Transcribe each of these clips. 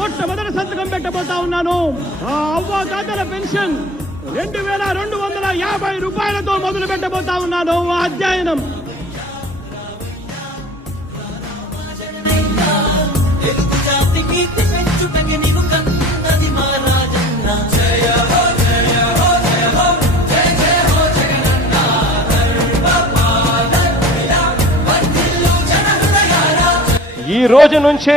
మొట్టమొదటి సంతకం పెట్టబోతా ఉన్నాను. ఆ అవ్వ తాతల పెన్షన్ రెండు వేల రెండు వందల యాభై రూపాయలతో మొదలు పెట్టబోతా ఉన్నాను. ఆ అధ్యయనం. ఈ రోజు నుంచి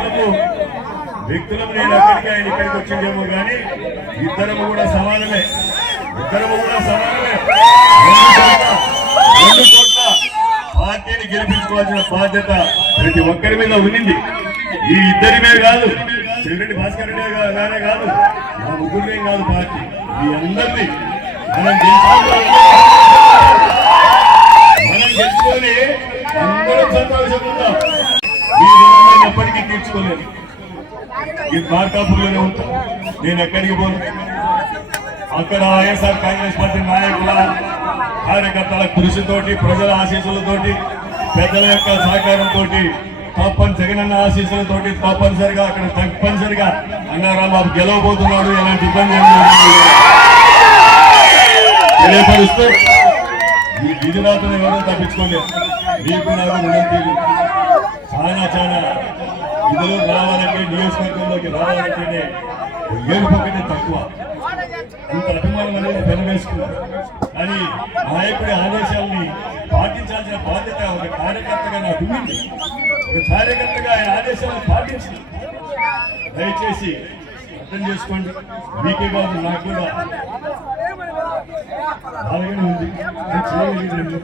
మేము వ్యక్తులకు నేను అక్కడికి ఆయన ఇక్కడికి వచ్చిందేమో కానీ ఇద్దరము కూడా సమానమే. ఇద్దరము కూడా సమానమే. రెండు చోట్ల పార్టీని గెలిపించుకోవాల్సిన బాధ్యత ప్రతి ఒక్కరి మీద ఉన్నింది. ఈ ఇద్దరిమే కాదు చెవిరెడ్డి భాస్కర్ రెడ్డి గారే కాదు మా ముగ్గురిమే కాదు పార్టీ. ఈ అందరినీ మనం గెలిచి మనం గెలుచుకొని అందరం సంతోషంగా ఉందాం ఈ రుణం నేను ఎప్పటికీ నేను మార్కాపూర్లోనే ఉంటాం. నేను ఎక్కడికి పోను? అక్కడ వైఎస్ఆర్ కాంగ్రెస్ పార్టీ నాయకుల కార్యకర్తల కృషితోటి ప్రజల ఆశీస్సులతోటి పెద్దల యొక్క సహకారంతో తప్పని జగనన్న ఆశీస్సులతోటి తప్పనిసరిగా అక్కడ తప్పనిసరిగా అన్నారాంబాబు గెలవబోతున్నాడు. ఎలాంటి ఇబ్బంది తెలియపరుస్తూ ఈ విధిరాతను ఎవరో తప్పించుకోలేదు. నీకు నాకు చాలా చాలా ఇందులో రావాలంటే నియోజకవర్గంలోకి రావాలంటేనే ఏడుపు తక్కువ. అంత అభిమానం అనేది పెనవేసుకున్నారు. కానీ నాయకుడి ఆదేశాలని పాటించాల్సిన బాధ్యత ఒక కార్యకర్తగా నాకు ఉంది. ఒక కార్యకర్తగా ఆయన ఆదేశాలను పాటించిన. దయచేసి అర్థం చేసుకోండి. మీకే కాదు నాకు కూడా. అలాగే ఉంది. నేను చేయగలిగింది